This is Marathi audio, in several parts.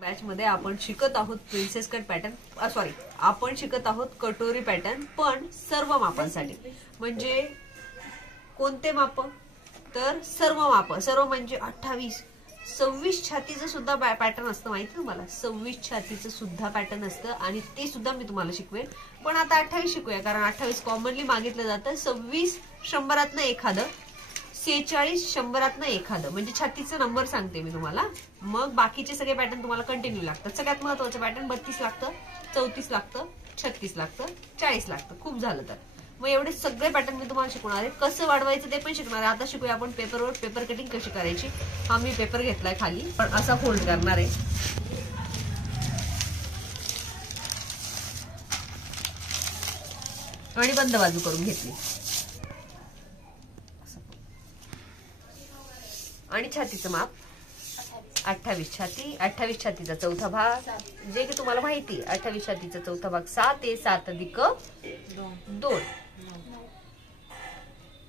बॅच मध्ये आपण शिकत आहोत प्रिन्सेस कट पॅटर्न, सॉरी आपण शिकत आहोत कटोरी पॅटर्न, पण सर्व मापांसाठी. म्हणजे कोणते माप? तर सर्व माप. सर्व म्हणजे 28, 26 छातीचं सुद्धा पॅटर्न असतं, माहिती तुम्हाला? 26 छातीचं सुद्धा पॅटर्न असतं आणि ते सुद्धा मी तुम्हाला शिकवेन. पण आता 28 शिकूया, कारण 28 कॉमनली मागितलं जातं. 26 100तनं एखादं, 46 100तनं एखादं, म्हणजे छातीचा नंबर सांगते मी तुम्हाला. मग बाकीचे सगळे पॅटर्न तुम्हाला कंटिन्यू लागतात. सगळ्यात महत्वाचं पॅटर्न 32 लागतं, 34 लागतं, 36 लागतं, 40 लागतं. खूप झालं तर मग एवढे सगळे पॅटर्न मी तुम्हाला शिकवणार आहे. कसं वाढवायचं ते पण शिकणार आहे. आता शिकूया आपण पेपरवर पेपर कटिंग कशी करायची. हा मी पेपर घेतलाय खाली, पण असा फोल्ड करणार आहे. आणि बंद बाजू करून घेतली. आणि छातीचं माप 28 छाती. 28 छातीचा चौथा भाग, जे की तुम्हाला माहिती. 28 छातीचा चौथा भाग 7 आहे. 7 अधिक 2.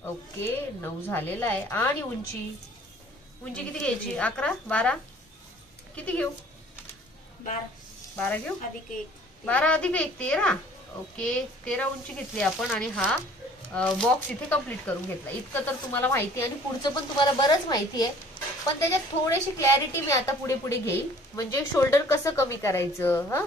ओके, 9 झालेला आहे. आणि उंची किती घ्यायची? 11 12 किती घेऊ? 12 घेऊ. 12 अधिक 1 13. ओके, 13 उंची घेतली आपण. आणि हा बॉक्स इथे कम्प्लीट करून घेतला. इतकं तर तुम्हाला माहिती आहे आणि पुढचं पण तुम्हाला बरंच माहिती आहे. पण त्याच्यात थोडीशी क्लॅरिटी मी आता पुढे पुढे घेईल. म्हणजे शोल्डर कसं कमी करायचं. हा,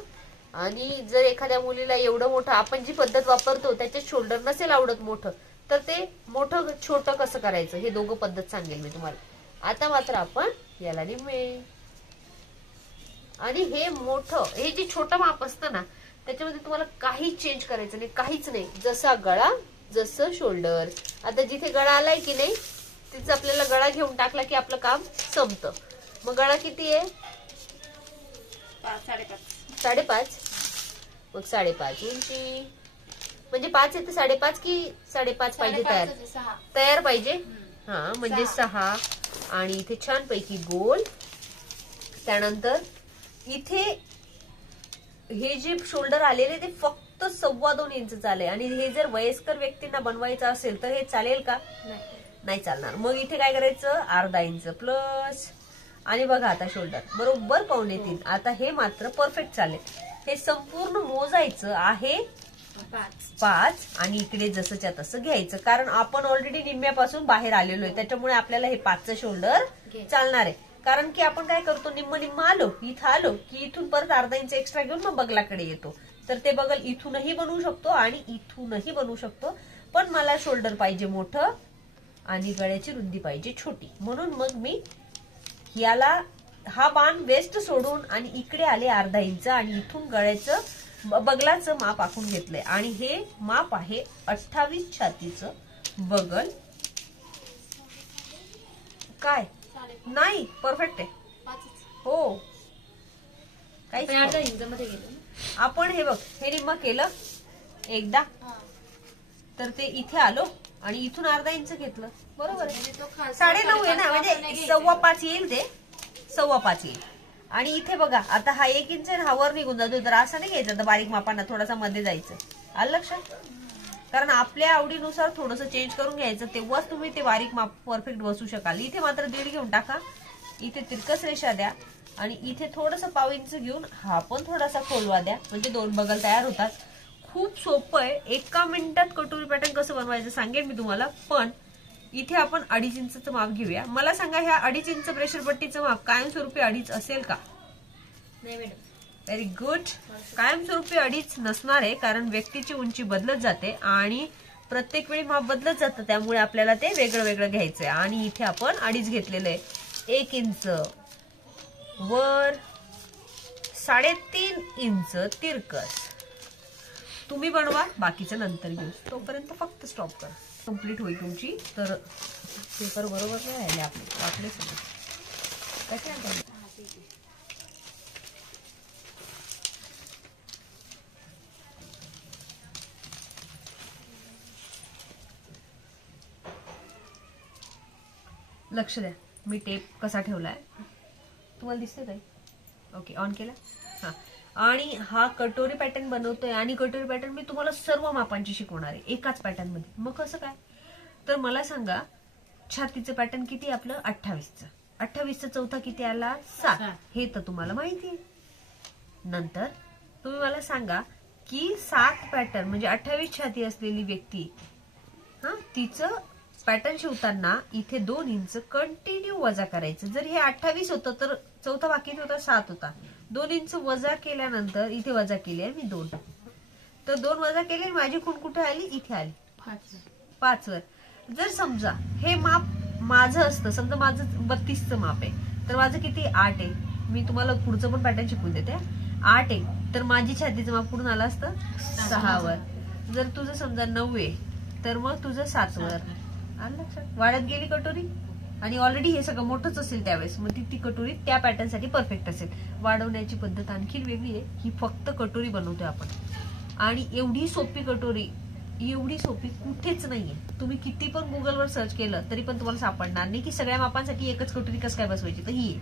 आणि जर एखाद्या मुलीला एवढं मोठं आपण जी पद्धत वापरतो त्याच्यात शोल्डर नसेल आवडत मोठं, तर ते मोठं छोटं कसं करायचं हे दोघं पद्धत सांगेल मी तुम्हाला. आता मात्र आपण याला निम्मे. आणि हे मोठं, हे जे छोटं माप असतं ना, त्याच्यामध्ये तुम्हाला काही चेंज करायचं नाही, काहीच नाही. जसा गळा जसं शोल्डर. आता जिथे गळा आलाय की नाही तिथं आपल्याला गळा घेऊन टाकला की आपलं काम संपतं. मग गळा किती आहे? 5.5. मग 5.5 उंची म्हणजे 5 आहे तर 5.5 की 5.5 पाहिजे? तयार पाहिजे. हा, म्हणजे 6. आणि इथे छान पैकी गोल. त्यानंतर इथे हे जे शोल्डर आलेले ते फक्त 2.25 इंच आले. आणि हे जर वयस्कर व्यक्तींना बनवायचं असेल तर हे चालेल का? नाही चालणार. मग इथे काय करायचं? अर्धा इंच प्लस. आणि बघा आता शोल्डर बरोबर 1.25. आता हे मात्र परफेक्ट चालेल. हे संपूर्ण मोजायचं आहे 5. आणि इकडे जसंच्या तसं घ्यायचं, कारण आपण ऑलरेडी निम्म्यापासून बाहेर आलेलो आहे. त्याच्यामुळे आपल्याला हे 5चं शोल्डर चालणार आहे. कारण की आपण काय करतो, निम्म आलो, इथं आलो की इथून परत अर्धा इंच एक्स्ट्रा घेऊन मग बगलाकडे येतो. तर ते बगल इथूनही बनवू शकतो आणि इथूनही बनवू शकतो. पण मला शोल्डर पाहिजे मोठं आणि गळ्याची रुंदी पाहिजे छोटी. म्हणून मग मी याला हा बाण वेस्ट सोडून आणि इकडे आले अर्धा इंच आणि इथून गळ्याचं बगलाचं माप आखून घेतलंय. आणि हे माप आहे 28 छातीचं बगल. काय नाही, परफेक्ट आहे. हो, काही आपण हे बघ, हे निम्म केलं एकदा, तर ते इथे आलो आणि इथून अर्धा इंच घेतलं. बरोबर आहे. 9.5 आहे ना, म्हणजे 5.25 येईल. ते 5.25 येईल. आणि इथे बघा आता हा 1 इंच हा वर निघून जातो. तर असं नाही घ्यायचं, तर बारीक मापांना थोडासा मध्ये जायचं. आलं लक्षात? कारण आपल्या आवडीनुसार थोडंसं चेंज करून घ्यायचं, तेव्हाच तुम्ही ते बारीक माप परफेक्ट बसू शकाल. इथे मात्र 1.5 घेऊन टाका. इथे तिरकस रेषा द्या आणि इथे थोडंसं 1/2 इंच घेऊन हा पण थोडासा खोलवा द्या, म्हणजे 2 बगल तयार होतात. खूप सोपं आहे. 1 मिनिटात कटोरी पॅटर्न कसं बनवायचं सांगेल मी तुम्हाला. पण इथे आपण 2.5 इंचचं माप घेऊया. मला सांगा, ह्या 2.5 इंच प्रेशर पट्टीचं माप कायमस्वरूपी 2.5 असेल का? नाही मॅडम. Very good. कायमस्वरूपी 2.5 नसणार आहे, कारण व्यक्तीची उंची बदलत जाते आणि प्रत्येक वेळी माप बदलत जातं. त्यामुळे आपल्याला ते वेगळं वेगळं घ्यायचंय. आणि इथे आपण 2.5 घेतलेलं आहे. 1 इंच वर, 3.5 इंच तिरकस. तुम्ही बनवा, बाकीचं नंतर घेऊ. तोपर्यंत फक्त स्टॉप करा. कम्प्लीट होईल तुमची. तर पेपर बरोबर नाही राहिले आपले, वाटले सगळे. काय लक्ष द्या, मी टेप कसा ठेवलाय तुम्हाला दिसतंय काय? ओके, ऑन केला. हा, आणि हा कटोरी पॅटर्न बनवतोय. आणि कटोरी पॅटर्न मी तुम्हाला सर्व मापांची शिकवणार आहे एकाच पॅटर्न मध्ये. मग कसं काय? तर मला सांगा, छातीचं पॅटर्न किती आपलं? 28चं. 28चा चौथा किती आला? 7. हे तर तुम्हाला माहिती आहे. नंतर तुम्ही मला सांगा की 7 पॅटर्न म्हणजे 28 छाती असलेली व्यक्ती तिचं पॅटर्न शिवताना इथे 2 इंच कंटिन्यू वजा करायचं. जर हे 28 होतं तर चौथा बाकी होता 7 होता. 2 इंच वजा केल्यानंतर इथे वजा केली आहे मी 2. तर 2 वजा केले, माझी खूण कुठे आली? इथे आली 5 वर. जर समजा हे माप माझं असतं, समजा माझं 32चं माप आहे तर माझं किती? 8 आहे. मी तुम्हाला पुढचं पण पॅटर्न शिकवून देते. 8 आहे तर माझी छातीचं माप कुठून आलं असतं? 6 वर. जर तुझं समजा 9 आहे तर मग तुझं 7 वर. आलं लक्षात? वाढत गेली कटोरी आणि ऑलरेडी हे सगळं मोठंच असेल त्यावेळेस, मग ती कटोरी त्या पॅटर्न साठी परफेक्ट असेल. वाढवण्याची पद्धत आणखी वेगळी आहे. ही फक्त कटोरी बनवतोय आपण आणि एवढी सोपी कटोरी, एवढी सोपी कुठेच नाहीये. तुम्ही किती पण गुगलवर सर्च केलं तरी पण तुम्हाला सापडणार नाही की सगळ्या मापांसाठी एकच कटोरी कसं काय बसवायची. तर ही आहे.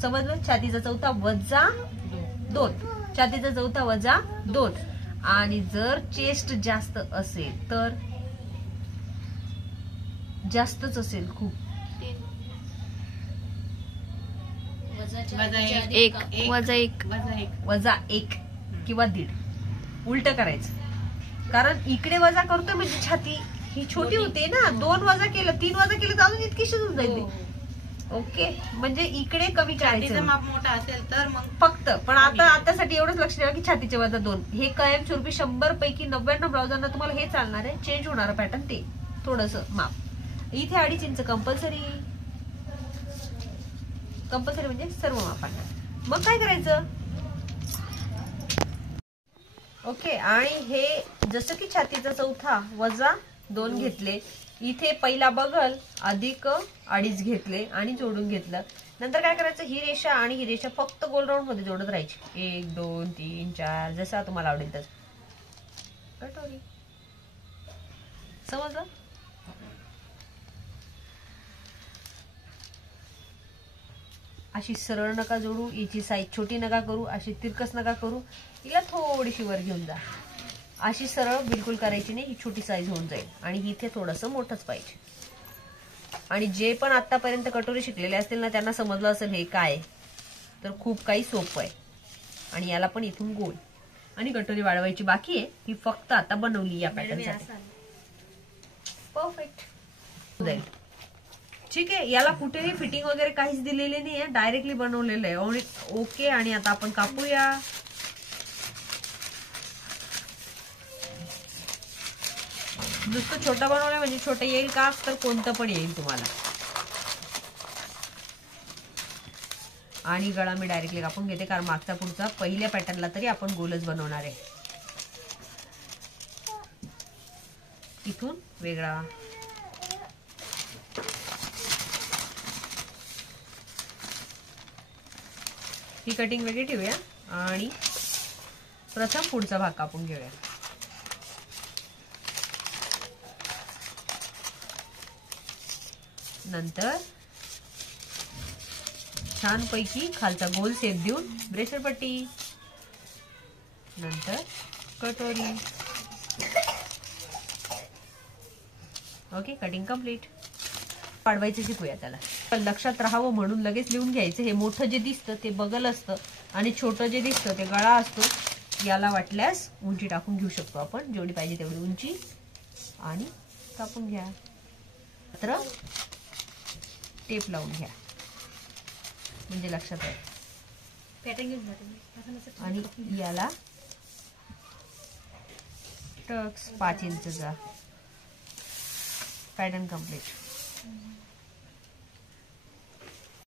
समजलं? छातीचा चौथा वजा 2, छातीचा चौथा वजा 2. आणि जर चेस्ट जास्त असेल तर जास्तच असेल खूप, वजा 1 किंवा 1.5 उलट करायचं. कारण इकडे वजा करतोय म्हणजे छाती ही छोटी होते ना. 2 वजा केलं, 3 वजा केलं तर अजून इतकी शिजून जाईल. ओके, म्हणजे इकडे कमी करायचं. माप मोठा असेल तर मग फक्त. पण आतासाठी एवढंच लक्ष द्या की छातीचे वजा 2 हे कायमस्वरूपी 100 पैकी 99 ब्लाउजांना तुम्हाला हे चालणार आहे. चेंज होणारं पॅटर्न ते थोडस माप. इथे 2.5 इंच कंपल्सरी म्हणजे सर्व मापांना. मग काय करायचं? ओके, आणि हे जसं की छातीचा चौथा वजा 2 घेतले, इथे पहिला बगल अधिक 2.5 घेतले आणि जोडून घेतलं. नंतर काय करायचं? ही रेषा आणि ही रेषा फक्त गोल राऊंड मध्ये जोडत राहायची. 1 2 3 4 जसा तुम्हाला आवडेल तसं. कटोरी. समजलं? अशी सरळ नका जोडू, याची साईज छोटी नका करू, अशी तिरकस नका करू, हिला थोडीशी वर घेऊन जा. अशी सरळ बिलकुल करायची नाही, ही छोटी साईज होऊन जाईल आणि इथे थोडंसं मोठंच पाहिजे. आणि जे पण आतापर्यंत कटोरी शिकलेले असतील ना त्यांना समजलं असेल हे काय, तर खूप काही सोपं आहे. आणि याला पण इथून गोल आणि कटोरी वाढवायची बाकी आहे, ही फक्त आता बनवली या पॅटर्नसाठी. परफेक्ट जाईल. ठीक आहे, याला कुठेही फिटिंग वगैरे काहीच दिलेले नाहीये, डायरेक्टली बनवलेलं आहे. ओके, आणि आता आपण कापूया. नुसतं छोटं बनवलं म्हणजे छोटं येईल का? तर कोणतं पण येईल तुम्हाला. आणि गळा मी डायरेक्टली कापून घेते कारण मागचा पुढचा पहिल्या पॅटर्नला तरी आपण गोलच बनवणार आहे. इथून वेगळा. ही कटिंग वेगळी ठेवूया आणि प्रथम पुढचा भाग कापून घेऊया. नंतर छानपैकी खालचा गोल शेप देऊन ब्रेसर पट्टी, नंतर कटोरी. Okay, cutting complete. वाढवायचं शिकूया त्याला. लक्षात राहावं म्हणून लगेच लिहून घ्यायचं. हे मोठं जे दिसतं ते बगल असतं आणि छोटं जे दिसतं ते गळा असतो. याला वाटल्यास उंची टाकून घेऊ शकतो आपण, जेवढी पाहिजे तेवढी उंची, आणि कापून घ्या. तर टेप लावून घ्या म्हणजे लक्षात आहे. आणि याला टक्स 5 इंचचा पॅटर्न कम्प्लीट.